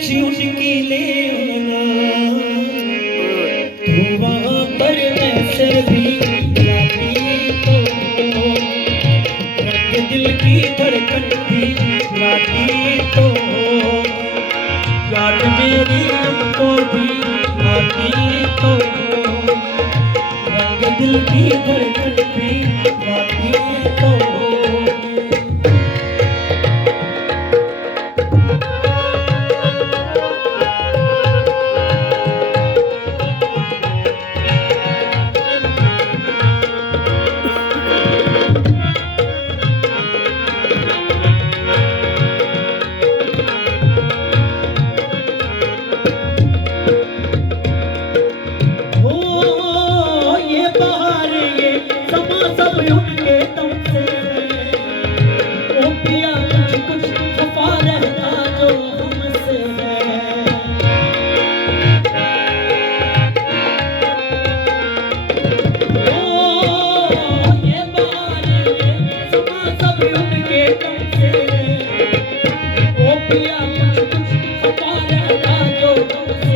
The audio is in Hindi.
कुछ उनकी ले आना, तो वहाँ पर ऐसे भी लाती तो रंग दिल की धड़कन भी लाती तो याद मेरी तुमको भी आती तो रंग दिल की धड़कन भी लाती तो। उनके दम से ओ पिया कुछ कुछ खफा रहता जो हमसे है। ओ ये बहारे समा सब उनके दम से ओ पिया कुछ कुछ खफा रहता जो हमसे